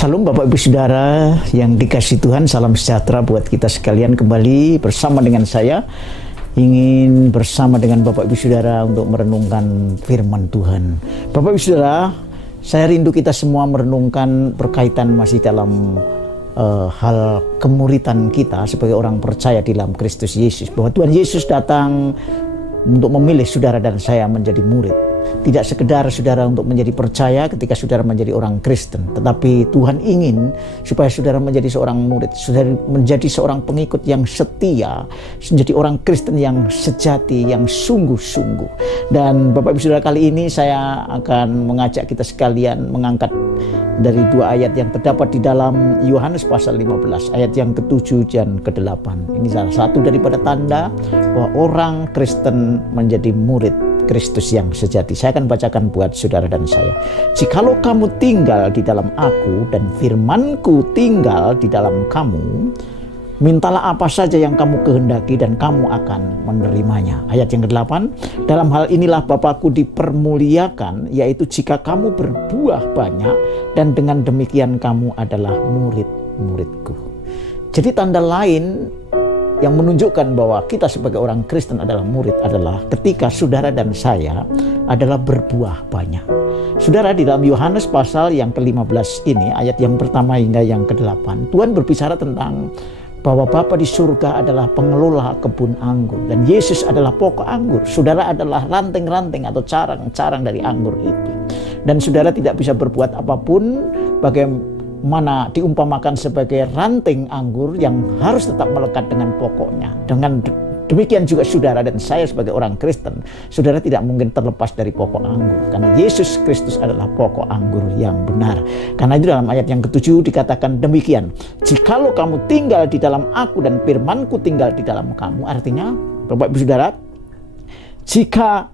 Salam Bapak Ibu Saudara yang dikasihi Tuhan, salam sejahtera buat kita sekalian. Kembali bersama dengan saya, ingin bersama dengan Bapak Ibu Saudara untuk merenungkan firman Tuhan. Bapak Ibu Saudara, saya rindu kita semua merenungkan berkaitan masih dalam hal kemuritan kita sebagai orang percaya di dalam Kristus Yesus, bahwa Tuhan Yesus datang untuk memilih saudara dan saya menjadi murid. Tidak sekedar saudara untuk menjadi percaya ketika saudara menjadi orang Kristen, tetapi Tuhan ingin supaya saudara menjadi seorang murid, saudara menjadi seorang pengikut yang setia, menjadi orang Kristen yang sejati, yang sungguh-sungguh. Dan Bapak Ibu Saudara, kali ini saya akan mengajak kita sekalian mengangkat dari dua ayat yang terdapat di dalam Yohanes pasal 15, ayat yang ke-7 dan ke-8. Ini salah satu daripada tanda bahwa orang Kristen menjadi murid Kristus yang sejati. Saya akan bacakan buat saudara dan saya. Jikalau kamu tinggal di dalam aku dan firmanku tinggal di dalam kamu, mintalah apa saja yang kamu kehendaki dan kamu akan menerimanya. Ayat yang ke-8, dalam hal inilah Bapakku dipermuliakan, yaitu jika kamu berbuah banyak, dan dengan demikian kamu adalah murid-muridku. Jadi tanda lain yang menunjukkan bahwa kita sebagai orang Kristen adalah murid adalah ketika saudara dan saya adalah berbuah banyak. Saudara, di dalam Yohanes pasal yang ke-15 ini, ayat yang pertama hingga yang ke-8, Tuhan berbicara tentang bahwa Bapa di surga adalah pengelola kebun anggur dan Yesus adalah pokok anggur. Saudara adalah ranting-ranting atau carang-carang dari anggur itu. Dan saudara tidak bisa berbuat apapun bagaimana diumpamakan sebagai ranting anggur yang harus tetap melekat dengan pokoknya. Dengan demikian juga saudara dan saya sebagai orang Kristen, saudara tidak mungkin terlepas dari pokok anggur, karena Yesus Kristus adalah pokok anggur yang benar. Karena itu dalam ayat yang ke-7 dikatakan demikian, jikalau kamu tinggal di dalam aku dan firmanku tinggal di dalam kamu. Artinya Bapak Ibu Saudara, jika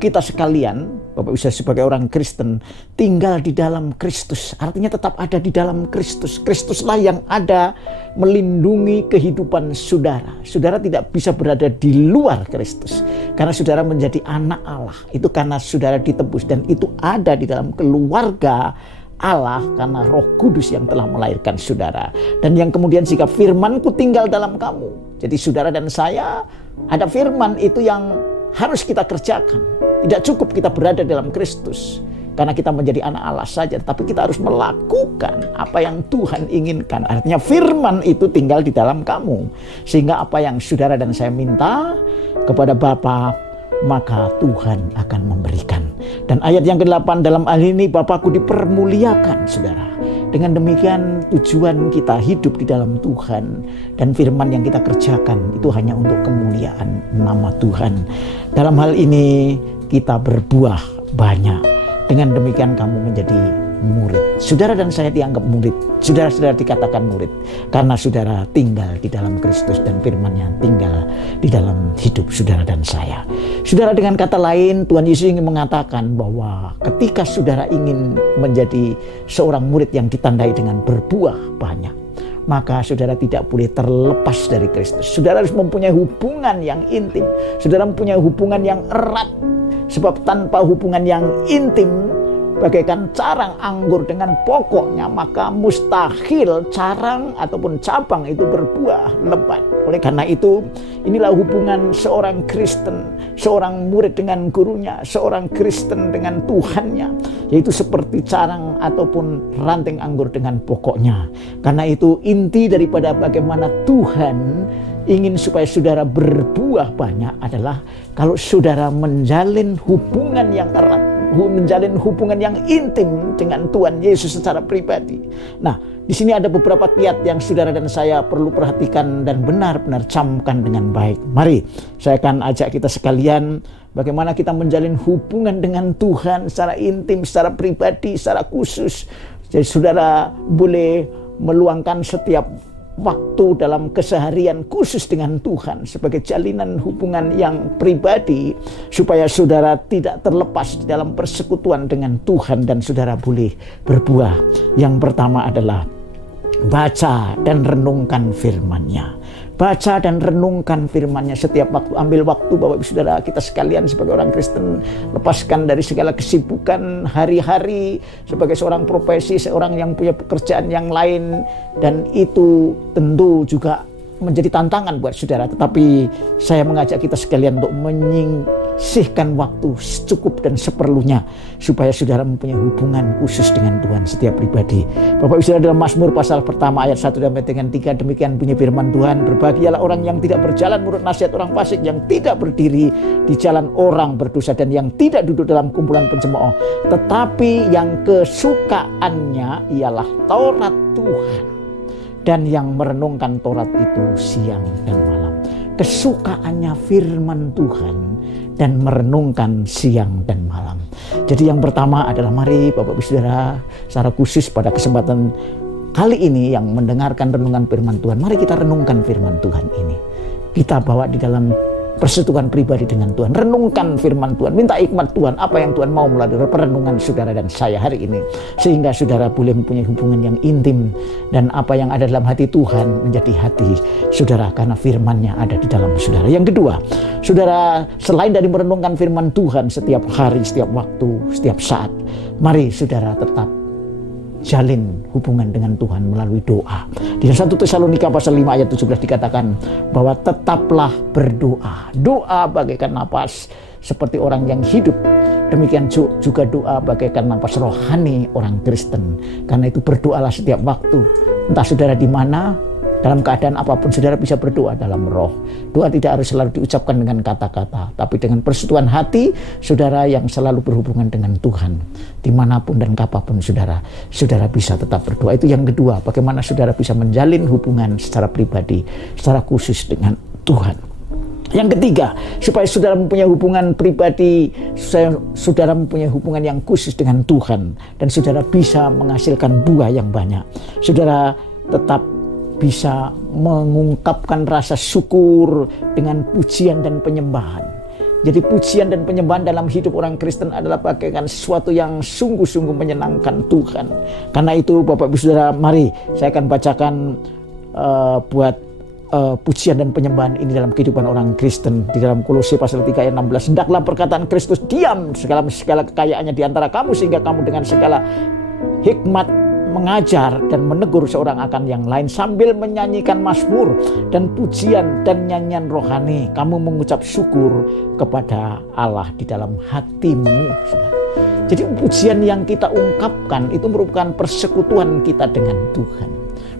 kita sekalian, Bapak Ibu sebagai orang Kristen, tinggal di dalam Kristus, artinya tetap ada di dalam Kristus. Kristuslah yang ada melindungi kehidupan saudara. Saudara tidak bisa berada di luar Kristus, karena saudara menjadi anak Allah. Itu karena saudara ditebus, dan itu ada di dalam keluarga Allah karena Roh Kudus yang telah melahirkan saudara. Dan yang kemudian, jika firmanku tinggal dalam kamu, jadi saudara dan saya ada firman itu yang harus kita kerjakan. Tidak cukup kita berada dalam Kristus karena kita menjadi anak Allah saja, tapi kita harus melakukan apa yang Tuhan inginkan. Artinya firman itu tinggal di dalam kamu, sehingga apa yang saudara dan saya minta kepada Bapa, maka Tuhan akan memberikan. Dan ayat yang ke-8, dalam hal ini Bapakku dipermuliakan, saudara. Dengan demikian tujuan kita hidup di dalam Tuhan, dan firman yang kita kerjakan itu hanya untuk kemuliaan nama Tuhan. Dalam hal ini kita berbuah banyak. Dengan demikian kamu menjadi murid. Saudara dan saya dianggap murid. Saudara-saudara dikatakan murid karena saudara tinggal di dalam Kristus dan firman-Nya tinggal di dalam hidup saudara dan saya. Saudara, dengan kata lain, Tuhan Yesus ingin mengatakan bahwa ketika saudara ingin menjadi seorang murid yang ditandai dengan berbuah banyak, maka saudara tidak boleh terlepas dari Kristus. Saudara harus mempunyai hubungan yang intim. Saudara mempunyai hubungan yang erat. Sebab tanpa hubungan yang intim, bagaikan carang anggur dengan pokoknya, maka mustahil carang ataupun cabang itu berbuah lebat. Oleh karena itu, inilah hubungan seorang Kristen, seorang murid dengan gurunya, seorang Kristen dengan Tuhannya, yaitu seperti carang ataupun ranting anggur dengan pokoknya. Karena itu inti daripada bagaimana Tuhan ingin supaya saudara berbuah banyak adalah kalau saudara menjalin hubungan yang erat, menjalin hubungan yang intim dengan Tuhan Yesus secara pribadi. Nah, di sini ada beberapa kiat yang saudara dan saya perlu perhatikan dan benar-benar camkan dengan baik. Mari, saya akan ajak kita sekalian bagaimana kita menjalin hubungan dengan Tuhan secara intim, secara pribadi, secara khusus. Jadi saudara boleh meluangkan setiap waktu dalam keseharian khusus dengan Tuhan sebagai jalinan hubungan yang pribadi, supaya saudara tidak terlepas di dalam persekutuan dengan Tuhan dan saudara boleh berbuah. Yang pertama adalah baca dan renungkan firman-Nya. baca dan renungkan firman-Nya setiap waktu. Ambil waktu Bapak Ibu Saudara kita sekalian sebagai orang Kristen, lepaskan dari segala kesibukan hari-hari sebagai seorang profesi, seorang yang punya pekerjaan yang lain, dan itu tentu juga menjadi tantangan buat saudara. Tetapi saya mengajak kita sekalian untuk menyisihkan waktu cukup dan seperlunya supaya saudara mempunyai hubungan khusus dengan Tuhan setiap pribadi. Bapak Ibu Saudara, dalam Mazmur pasal pertama ayat 1 sampai dengan 3 demikian bunyi firman Tuhan, berbahagialah orang yang tidak berjalan menurut nasihat orang fasik, yang tidak berdiri di jalan orang berdosa, dan yang tidak duduk dalam kumpulan pencemooh, tetapi yang kesukaannya ialah Taurat Tuhan, dan yang merenungkan Taurat itu siang dan malam. Kesukaannya firman Tuhan dan merenungkan siang dan malam. Jadi yang pertama adalah mari Bapak Ibu Saudara secara khusus pada kesempatan kali ini yang mendengarkan renungan firman Tuhan, mari kita renungkan firman Tuhan ini. Kita bawa di dalam persekutuan pribadi dengan Tuhan. Renungkan firman Tuhan, minta hikmat Tuhan, apa yang Tuhan mau melalui perenungan saudara dan saya hari ini, sehingga saudara boleh mempunyai hubungan yang intim, dan apa yang ada dalam hati Tuhan menjadi hati saudara karena firman-Nya ada di dalam saudara. Yang kedua, saudara, selain dari merenungkan firman Tuhan setiap hari, setiap waktu, setiap saat, mari saudara tetap jalin hubungan dengan Tuhan melalui doa. Di 1 Tesalonika pasal 5 ayat 17 dikatakan bahwa tetaplah berdoa. Doa bagaikan napas seperti orang yang hidup. Demikian juga doa bagaikan napas rohani orang Kristen. Karena itu berdoalah setiap waktu. Entah saudara di mana, dalam keadaan apapun saudara bisa berdoa dalam roh. Doa tidak harus selalu diucapkan dengan kata-kata, tapi dengan persetujuan hati saudara yang selalu berhubungan dengan Tuhan. Dimanapun dan kapanpun saudara bisa tetap berdoa. Itu yang kedua, bagaimana saudara bisa menjalin hubungan secara pribadi, secara khusus dengan Tuhan. Yang ketiga, supaya saudara mempunyai hubungan pribadi, saudara mempunyai hubungan yang khusus dengan Tuhan, dan saudara bisa menghasilkan buah yang banyak. Saudara tetap bisa mengungkapkan rasa syukur dengan pujian dan penyembahan. Jadi pujian dan penyembahan dalam hidup orang Kristen adalah bagaikan sesuatu yang sungguh-sungguh menyenangkan Tuhan. Karena itu Bapak Ibu Saudara, mari saya akan bacakan buat pujian dan penyembahan ini dalam kehidupan orang Kristen. Di dalam Kolose pasal 3 ayat 16, hendaklah perkataan Kristus diam segala kekayaannya di antara kamu, sehingga kamu dengan segala hikmat mengajar dan menegur seorang akan yang lain, sambil menyanyikan mazmur dan pujian dan nyanyian rohani, kamu mengucap syukur kepada Allah di dalam hatimu. Jadi pujian yang kita ungkapkan itu merupakan persekutuan kita dengan Tuhan,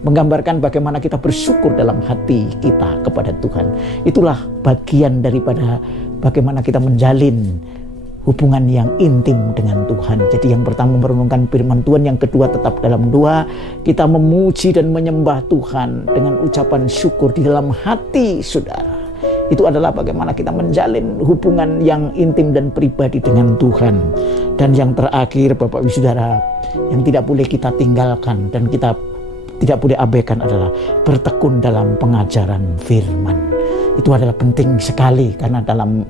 menggambarkan bagaimana kita bersyukur dalam hati kita kepada Tuhan. Itulah bagian daripada bagaimana kita menjalin hubungan yang intim dengan Tuhan. Jadi yang pertama merenungkan firman Tuhan, yang kedua tetap dalam doa, kita memuji dan menyembah Tuhan dengan ucapan syukur di dalam hati saudara. Itu adalah bagaimana kita menjalin hubungan yang intim dan pribadi dengan Tuhan. Dan yang terakhir Bapak Ibu Saudara, yang tidak boleh kita tinggalkan dan kita tidak boleh abaikan adalah bertekun dalam pengajaran firman. Itu adalah penting sekali, karena dalam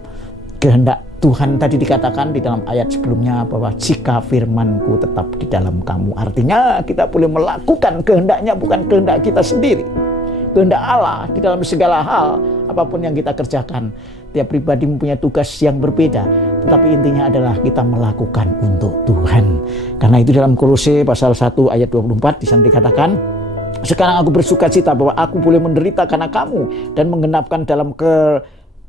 kehendak Tuhan tadi dikatakan di dalam ayat sebelumnya bahwa jika firman-Ku tetap di dalam kamu. Artinya kita boleh melakukan kehendaknya, bukan kehendak kita sendiri. Kehendak Allah di dalam segala hal, apapun yang kita kerjakan. Tiap pribadi mempunyai tugas yang berbeda, tetapi intinya adalah kita melakukan untuk Tuhan. Karena itu dalam Kolose pasal 1 ayat 24 di sana dikatakan, sekarang aku bersuka cita bahwa aku boleh menderita karena kamu, dan menggenapkan dalam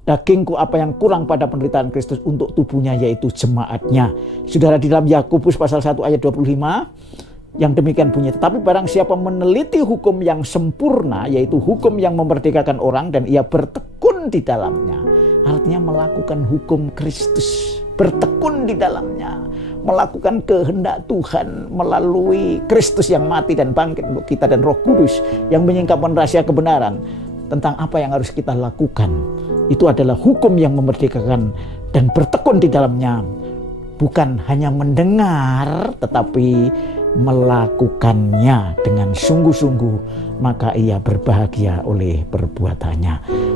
dagingku apa yang kurang pada penderitaan Kristus untuk tubuhnya, yaitu jemaatnya. Saudara, di dalam Yakobus pasal 1 ayat 25 yang demikian bunyi, tetapi barang siapa meneliti hukum yang sempurna, yaitu hukum yang memerdekakan orang, dan ia bertekun di dalamnya, artinya melakukan hukum Kristus, bertekun di dalamnya, melakukan kehendak Tuhan melalui Kristus yang mati dan bangkit untuk kita, dan Roh Kudus yang menyingkapkan rahasia kebenaran tentang apa yang harus kita lakukan. Itu adalah hukum yang memerdekakan, dan bertekun di dalamnya bukan hanya mendengar tetapi melakukannya dengan sungguh-sungguh, maka ia berbahagia oleh perbuatannya.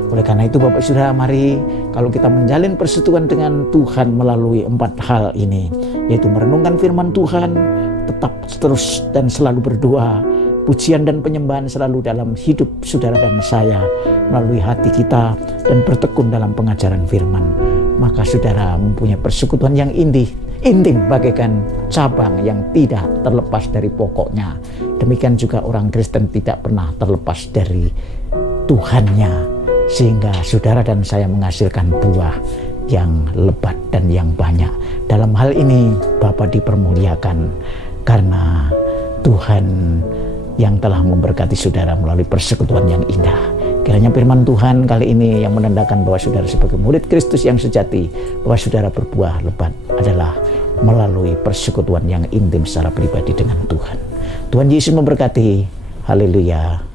Oleh karena itu Bapak Saudara, mari kalau kita menjalin persekutuan dengan Tuhan melalui 4 hal ini, yaitu merenungkan firman Tuhan, tetap terus dan selalu berdoa, pujian dan penyembahan selalu dalam hidup saudara dan saya melalui hati kita dan bertekun dalam pengajaran firman. Maka saudara mempunyai persekutuan yang intim bagaikan cabang yang tidak terlepas dari pokoknya. Demikian juga orang Kristen tidak pernah terlepas dari Tuhannya, sehingga saudara dan saya menghasilkan buah yang lebat dan yang banyak. Dalam hal ini Bapa dipermuliakan karena Tuhan yang telah memberkati saudara melalui persekutuan yang indah. Kiranya firman Tuhan kali ini yang menandakan bahwa saudara sebagai murid Kristus yang sejati, bahwa saudara berbuah lebat adalah melalui persekutuan yang intim secara pribadi dengan Tuhan. Tuhan Yesus memberkati. Haleluya.